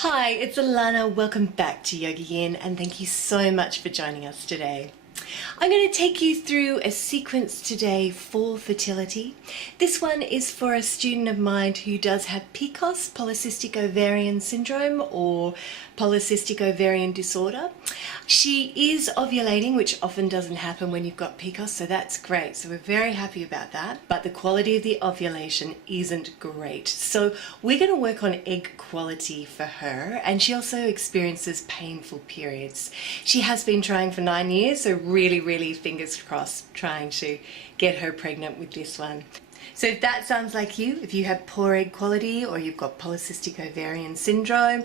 Hi, it's Allannah. Welcome back to YogaYin and thank you so much for joining us today. I'm going to take you through a sequence today for fertility. This one is for a student of mine who does have PCOS, polycystic ovarian syndrome, or polycystic ovarian disorder. She is ovulating, which often doesn't happen when you've got PCOS, so that's great. So we're very happy about that, but the quality of the ovulation isn't great. So we're going to work on egg quality for her, and she also experiences painful periods. She has been trying for 9 years, so really fingers crossed trying to get her pregnant with this one. So if that sounds like you, if you have poor egg quality or you've got polycystic ovarian syndrome,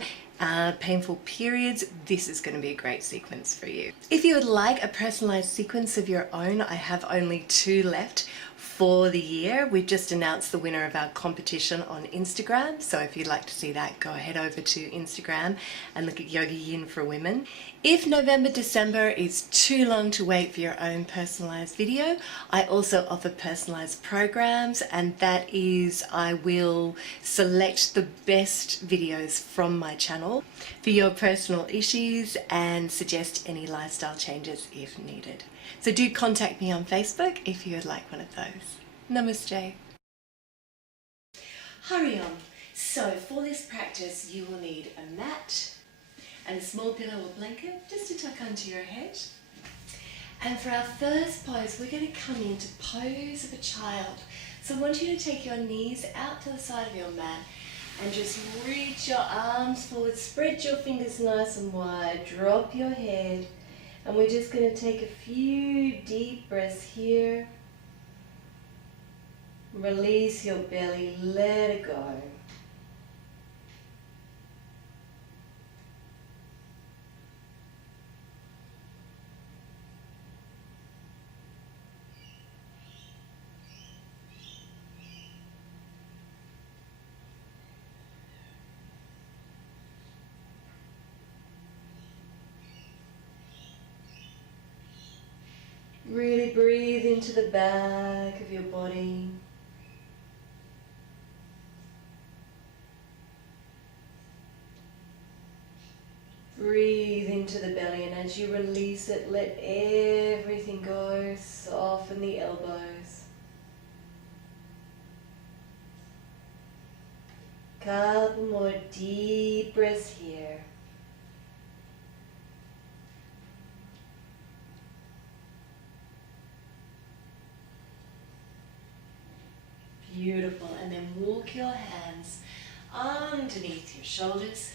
painful periods, this is going to be a great sequence for you. If you would like a personalized sequence of your own, I have only 2 left for the year. We've just announced the winner of our competition on Instagram, so if you'd like to see that, go ahead over to Instagram and look at YogaYin for Women. If November, December is too long to wait for your own personalized video, I also offer personalized programs, and that is I will select the best videos from my channel for your personal issues and suggest any lifestyle changes if needed. So do contact me on Facebook if you would like one of those. Namaste. Hurry on. So for this practice you will need a mat and a small pillow or blanket just to tuck onto your head. And for our first pose, we're going to come into pose of a child. So I want you to take your knees out to the side of your mat and just reach your arms forward, spread your fingers nice and wide, drop your head, and we're just going to take a few deep breaths here. Release your belly, let it go. Really breathe into the back of your body. Breathe into the belly, and as you release it, let everything go. Soften the elbows. Couple more deep breaths here. Beautiful, and then walk your hands underneath your shoulders.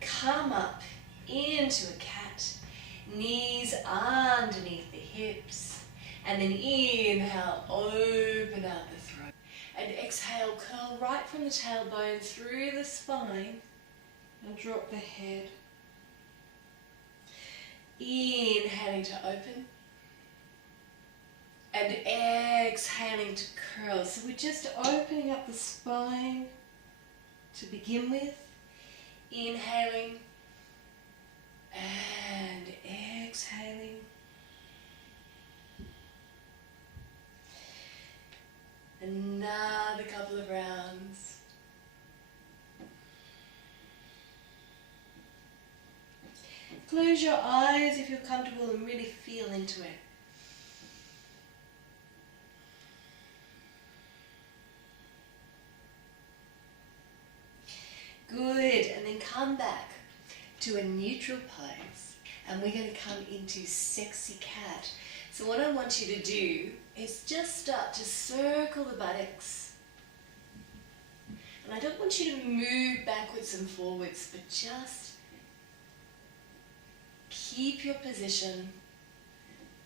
Come up into a cat, knees underneath the hips, and then inhale, open out the throat, and exhale, curl right from the tailbone through the spine and drop the head. Inhaling to open and exhaling to curl. So we're just opening up the spine to begin with. Inhaling and exhaling. Another couple of rounds. Close your eyes if you're comfortable and really feel into it. Good, and then come back to a neutral pose, and we're going to come into sexy cat. So what I want you to do is just start to circle the buttocks, and I don't want you to move backwards and forwards, but just keep your position,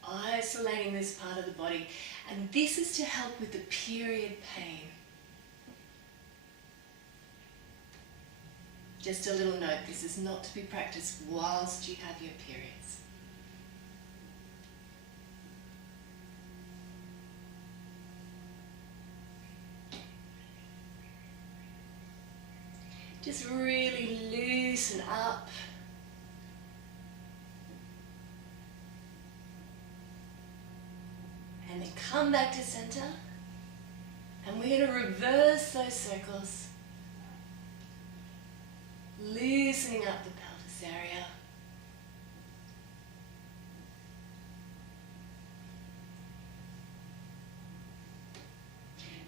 isolating this part of the body, and this is to help with the period pain. Just a little note, this is not to be practiced whilst you have your periods. Just really loosen up. And then come back to center. And we're going to reverse those circles. loosening up the pelvis area.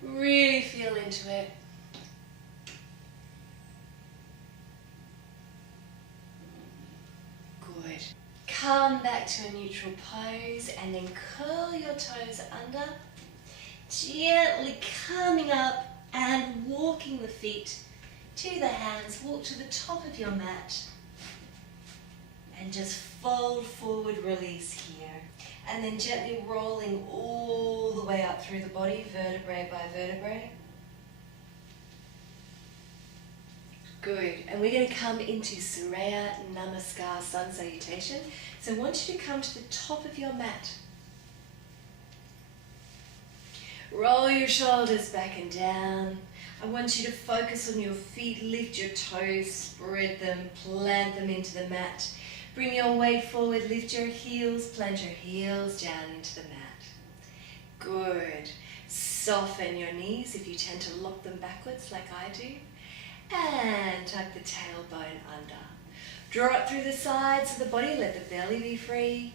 Really feel into it. Good. Come back to a neutral pose and then curl your toes under. Gently coming up and walking the feet to the hands. Walk to the top of your mat. And just fold forward, release here. And then gently rolling all the way up through the body, vertebrae by vertebrae. Good. And we're going to come into Surya Namaskar, Sun Salutation. So I want you to come to the top of your mat. Roll your shoulders back and down. I want you to focus on your feet, lift your toes, spread them, plant them into the mat. Bring your weight forward, lift your heels, plant your heels down into the mat. Good. Soften your knees if you tend to lock them backwards like I do. And tuck the tailbone under. Draw up through the sides of the body, let the belly be free.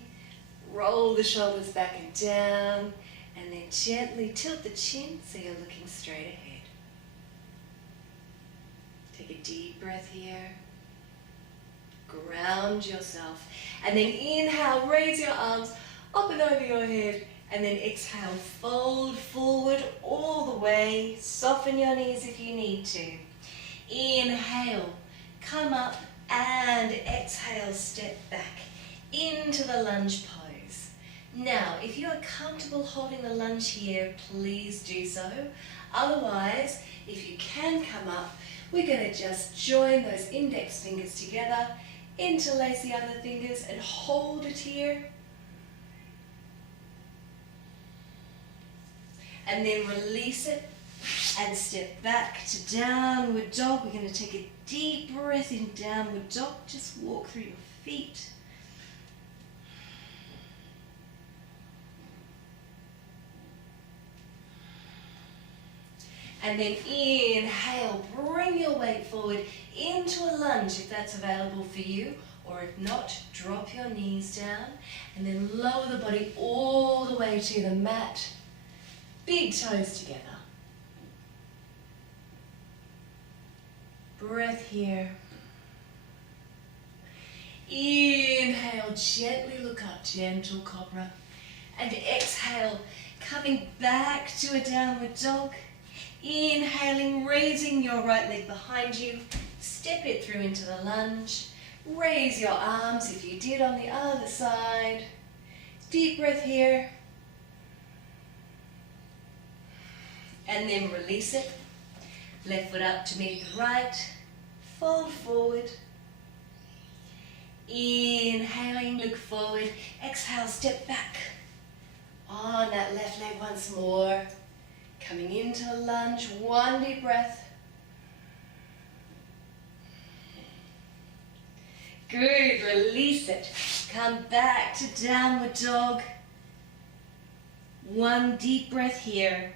Roll the shoulders back and down. And then gently tilt the chin so you're looking straight ahead. Take a deep breath here. Ground yourself. And then inhale, raise your arms up and over your head. And then exhale, fold forward all the way. Soften your knees if you need to. Inhale, come up and exhale, step back into the lunge pose. Now, if you are comfortable holding the lunge here, please do so. Otherwise, if you can come up, we're going to just join those index fingers together, interlace the other fingers and hold it here. And then release it and step back to downward dog. We're going to take a deep breath in downward dog. Just walk through your feet. And then inhale, bring your weight forward into a lunge if that's available for you, or if not, drop your knees down and then lower the body all the way to the mat. Big toes together. Breath here. Inhale, gently look up, gentle cobra. And exhale, coming back to a downward dog. Inhaling, raising your right leg behind you. Step it through into the lunge. Raise your arms if you did on the other side. Deep breath here. And then release it. Left foot up to meet the right. Fold forward. Inhaling, look forward. Exhale, step back. On that left leg once more. Coming into a lunge, one deep breath. Good, release it. Come back to downward dog. One deep breath here.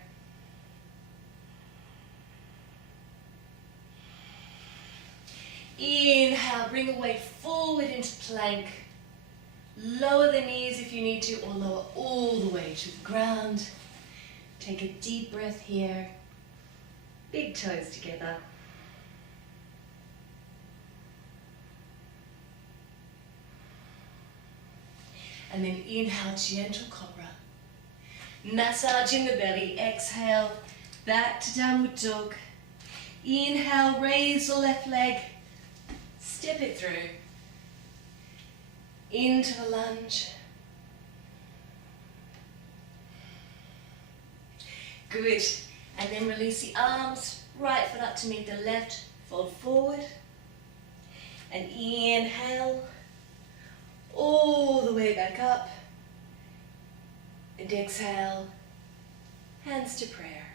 Inhale, bring the weight forward into plank. Lower the knees if you need to, or lower all the way to the ground. Take a deep breath here. Big toes together. And then inhale, gentle cobra. Massaging the belly. Exhale, back to downward dog. Inhale, raise the left leg. Step it through. Into the lunge. Good. And then release the arms. Right foot up to meet the left. Fold forward. And inhale. All the way back up. And exhale. Hands to prayer.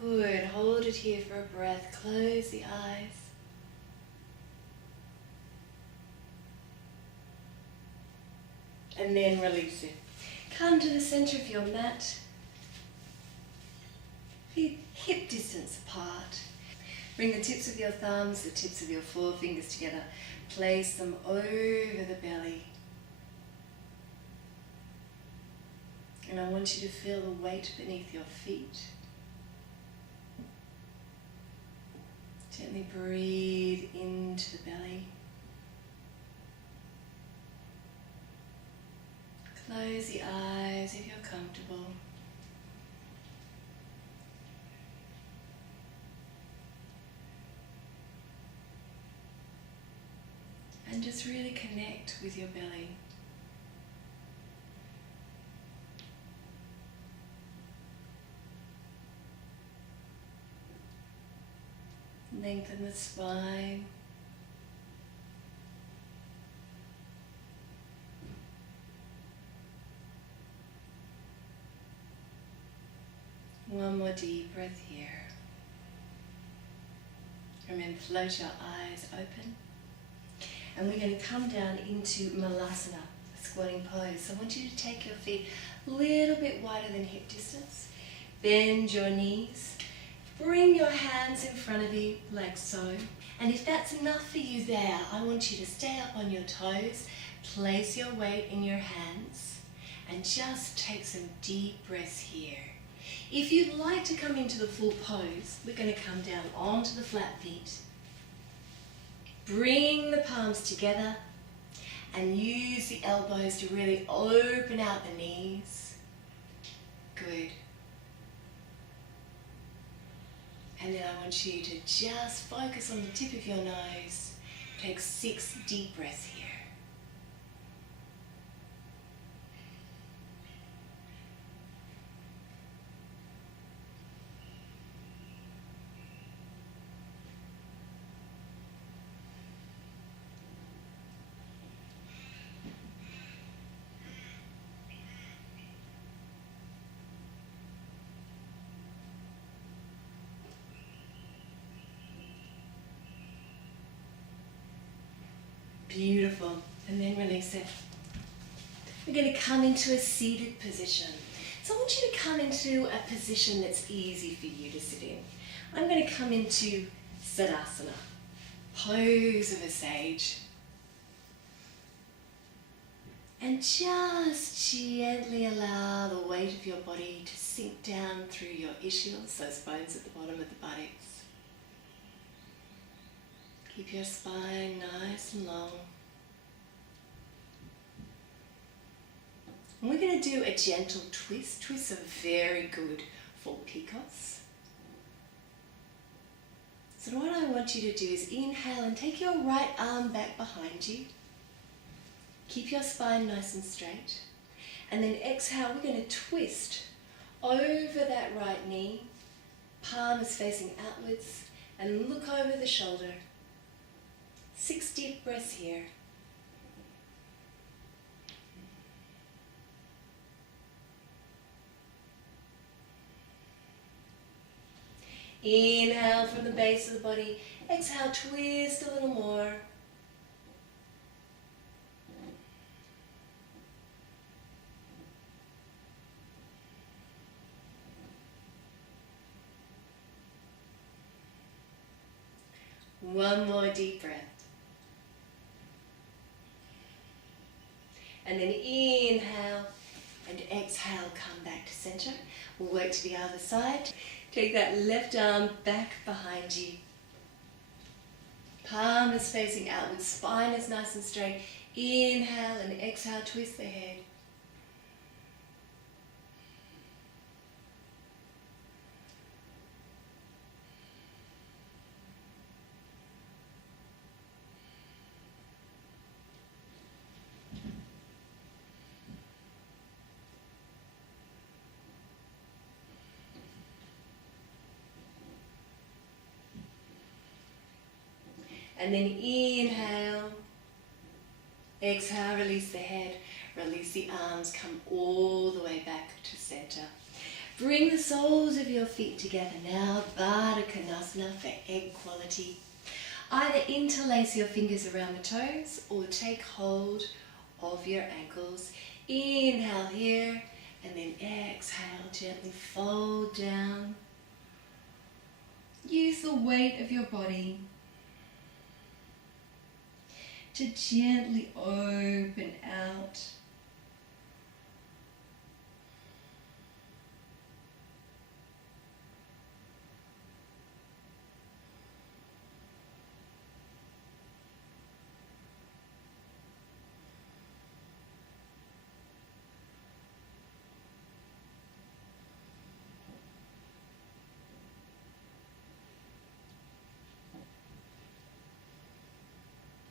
Good. Hold it here for a breath. Close the eyes. And then release it. Come to the center of your mat. Feet hip distance apart. Bring the tips of your thumbs, the tips of your forefingers together. Place them over the belly. And I want you to feel the weight beneath your feet. Gently breathe into the belly. Close the eyes if you're comfortable. And just really connect with your belly. Lengthen the spine. One more deep breath here. And then float your eyes open. And we're going to come down into Malasana, a squatting pose. So I want you to take your feet a little bit wider than hip distance. Bend your knees. Bring your hands in front of you like so. And if that's enough for you there, I want you to stay up on your toes. Place your weight in your hands. And just take some deep breaths here. If you'd like to come into the full pose, we're going to come down onto the flat feet. Bring the palms together and use the elbows to really open out the knees. Good. And then I want you to just focus on the tip of your nose. Take 6 deep breaths here. Beautiful. And then release it. We're going to come into a seated position. So I want you to come into a position that's easy for you to sit in. I'm going to come into Tadasana, pose of a sage. And just gently allow the weight of your body to sink down through your ischials, those bones at the bottom of the buttocks. Keep your spine nice and long. And we're going to do a gentle twist. Twists are very good for PCOS. So what I want you to do is inhale and take your right arm back behind you. Keep your spine nice and straight. And then exhale, we're going to twist over that right knee. Palm is facing outwards and look over the shoulder. 6 deep breaths here. Inhale from the base of the body. Exhale, twist a little more. One more deep breath. And then inhale and exhale, come back to center. We'll work to the other side. Take that left arm back behind you. Palm is facing outwards, spine is nice and straight. Inhale and exhale, twist the head. And then inhale, exhale, release the head, release the arms, come all the way back to center. Bring the soles of your feet together now, Baddha Konasana for egg quality. Either interlace your fingers around the toes or take hold of your ankles. Inhale here, and then exhale, gently fold down. Use release the weight of your body to gently open out.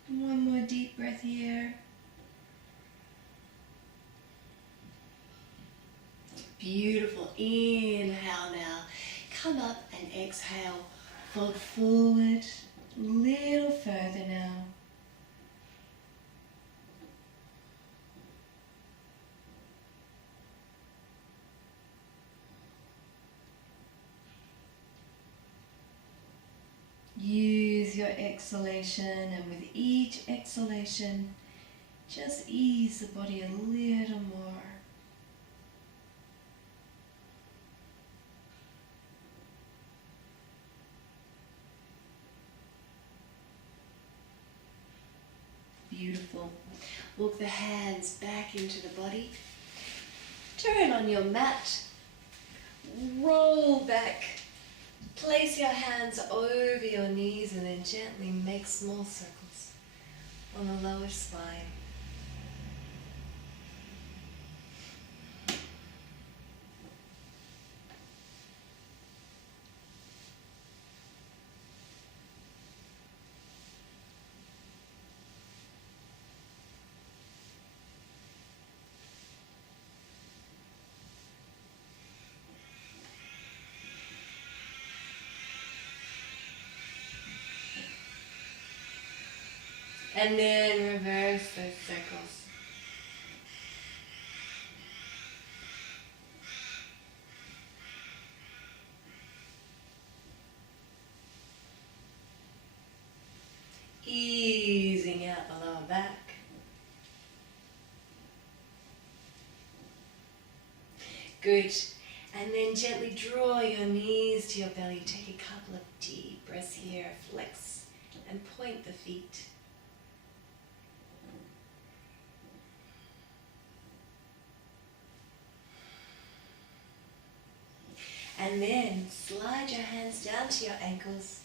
One more deep breath here. Beautiful. Inhale now. Come up and exhale. Fold forward a little further now. Use your exhalation, and with each exhalation, just ease the body a little more. Beautiful. Walk the hands back into the body. Turn on your mat. Roll back. Place your hands over your knees and then gently make small circles on the lower spine. And then reverse those circles. Easing out the lower back. Good. And then gently draw your knees to your belly. Take a couple of deep breaths here. Flex and point the feet. And then slide your hands down to your ankles,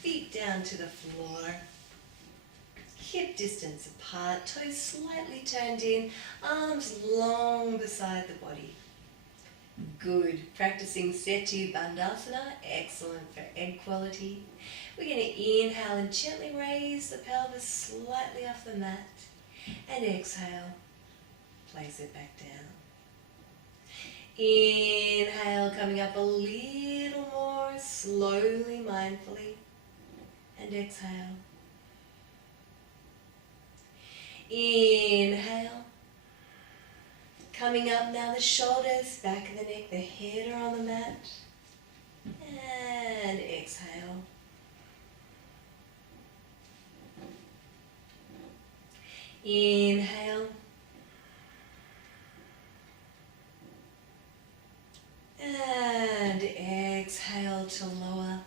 feet down to the floor, hip distance apart, toes slightly turned in, arms long beside the body. Good. Practicing Setu Bandhasana, excellent for egg quality. We're going to inhale and gently raise the pelvis slightly off the mat, and exhale, place it back down. Inhale, coming up a little more, slowly, mindfully, and exhale. Inhale, coming up now, the shoulders, back of the neck, the head are on the mat, and exhale. Inhale. And exhale to lower.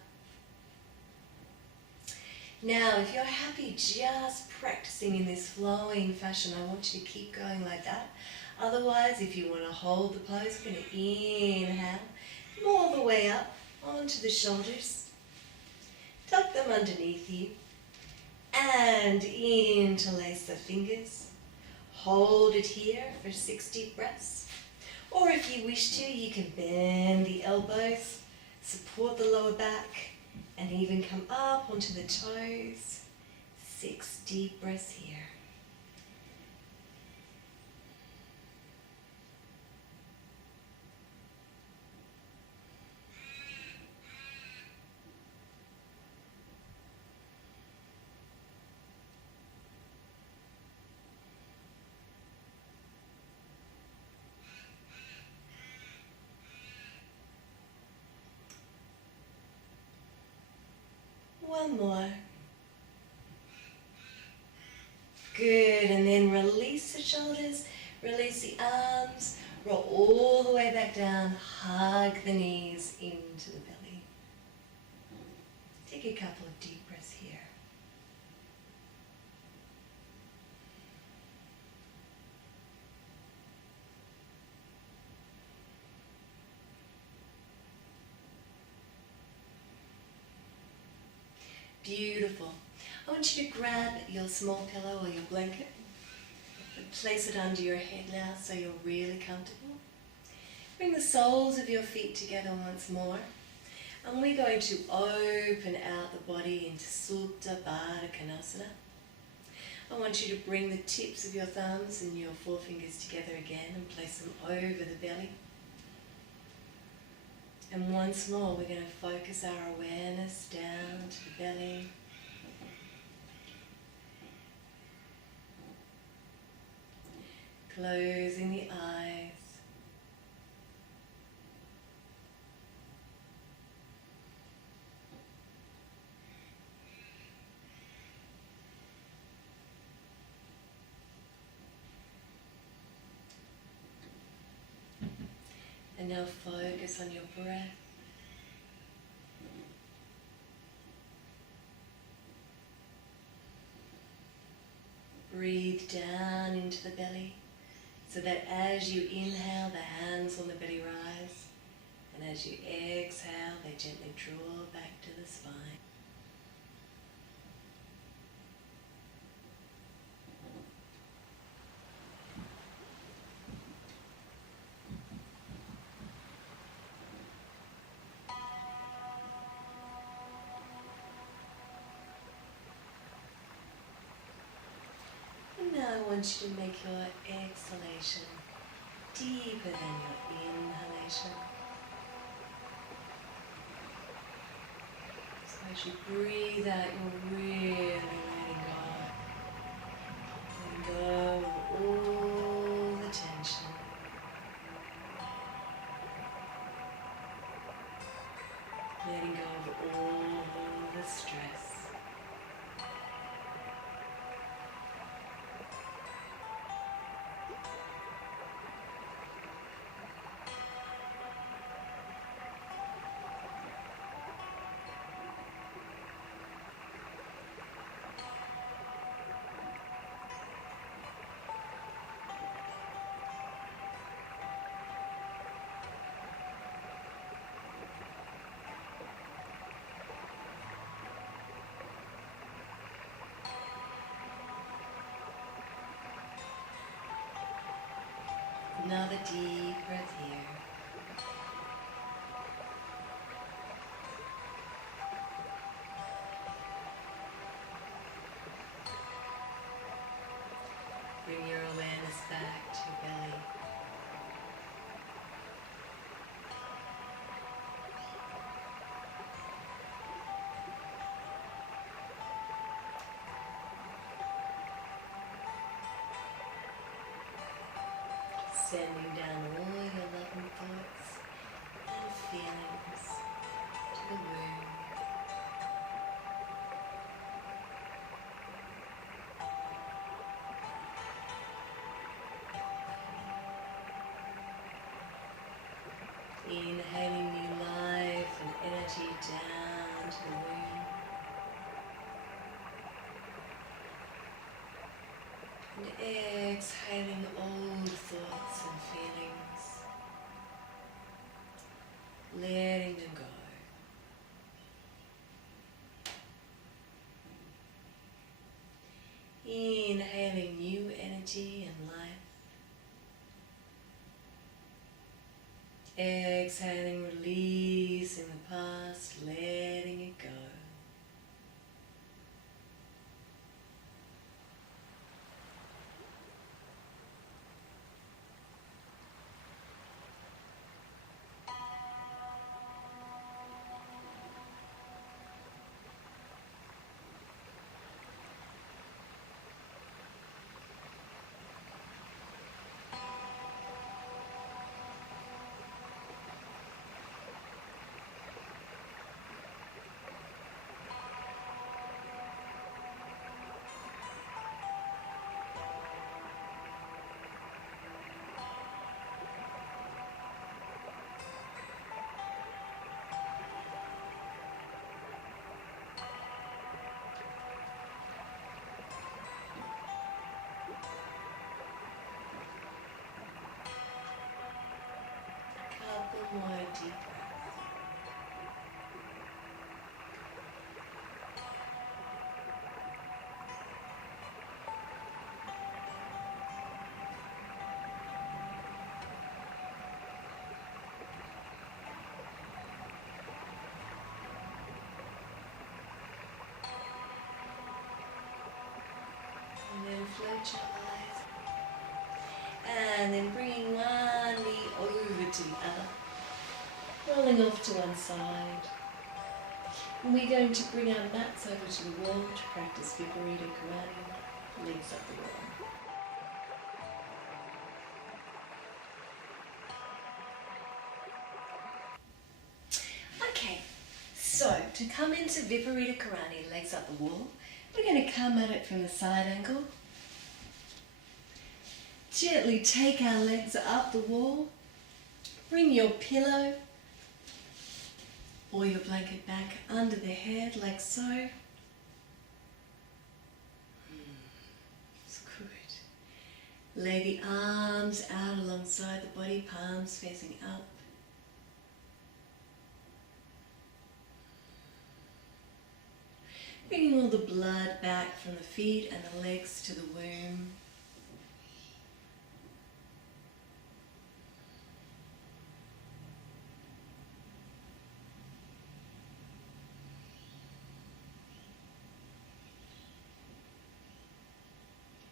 Now, if you're happy just practicing in this flowing fashion, I want you to keep going like that. Otherwise, if you want to hold the pose, we're going to inhale, come all the way up onto the shoulders. Tuck them underneath you. And interlace the fingers. Hold it here for 6 deep breaths. Or if you wish to, you can bend the elbows, support the lower back, and even come up onto the toes. 6 deep breaths here. One more. Good, and then release the shoulders, release the arms, roll all the way back down, hug the knees into the belly. a couple of deep breaths here. Beautiful. I want you to grab your small pillow or your blanket and place it under your head now so you're really comfortable. Bring the soles of your feet together once more. And we're going to open out the body into Supta Baddha Konasana. I want you to bring the tips of your thumbs and your forefingers together again and place them over the belly. And once more, we're going to focus our awareness down to the belly. Closing the eyes. And now focus on your breath. Breathe down into the belly so that as you inhale, the hands on the belly rise, and as you exhale, they gently draw back to the spine. And now I want you to make your exhalation deeper than your inhalation. So as you breathe out, you're really letting go. Letting go of all the tension. Letting go of all the stress. Another deep breath here. Bring your awareness back to your belly. Sending down all your loving thoughts and feelings to the womb. Inhaling new life and energy down to the womb. And exhaling old thoughts and feelings. Letting them go. Inhaling new energy and life. Exhaling, releasing the past, letting it go. couple more deep breaths. And then float your eyes. And then bringing one knee over to the other. Rolling off to one side. And we're going to bring our mats over to the wall to practice Viparita Karate. Legs up the wall. Okay, so to come into Viparita Karate, legs up the wall, we're going to come at it from the side angle. Gently take our legs up the wall. Bring your pillow or your blanket back under the head like so. It's good. Lay the arms out alongside the body, palms facing up. Bringing all the blood back from the feet and the legs to the womb.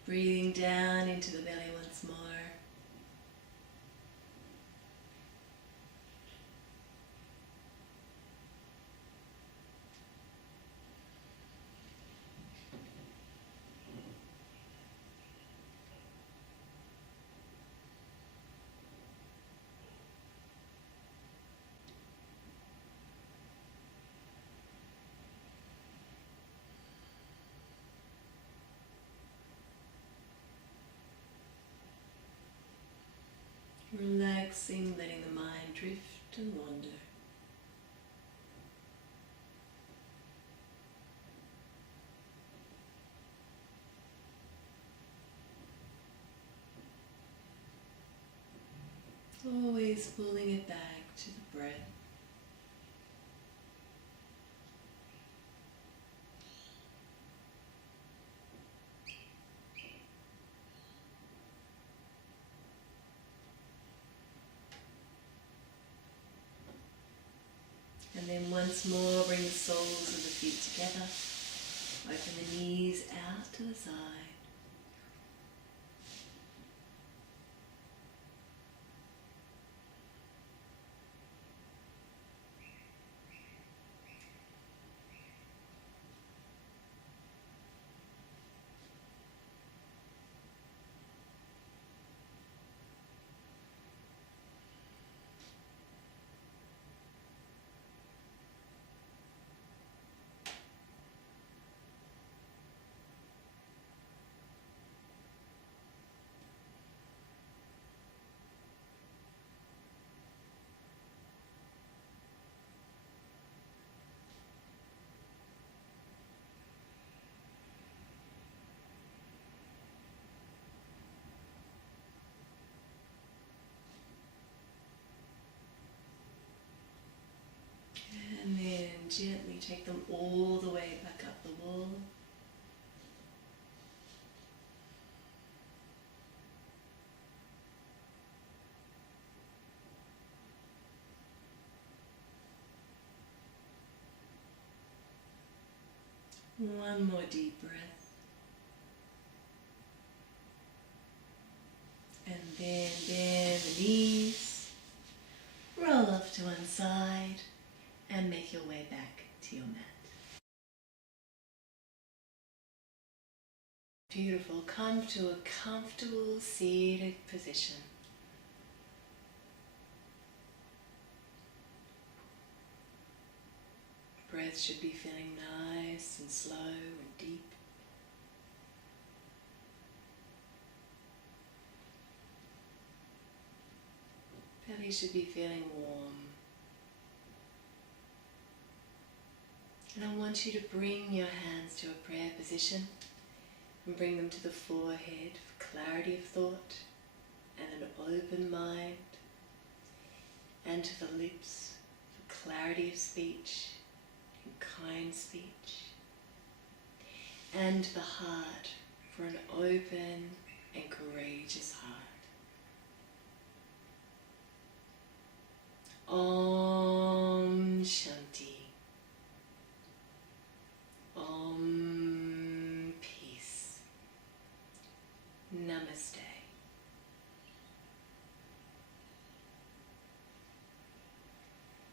Breathing down into the belly once more. Relaxing, letting the mind drift and wander. Always pulling it back to the breath. And then once more, bring the soles of the feet together. Open the knees out to the side. And then gently take them all the way back up the wall. One more deep breath. And then bend the knees, roll off to one side, and make your way back to your mat. Beautiful. Come to a comfortable seated position. Breath should be feeling nice and slow and deep. Belly should be feeling warm. And I want you to bring your hands to a prayer position and bring them to the forehead for clarity of thought and an open mind. and to the lips for clarity of speech and kind speech, and the heart for an open and courageous heart.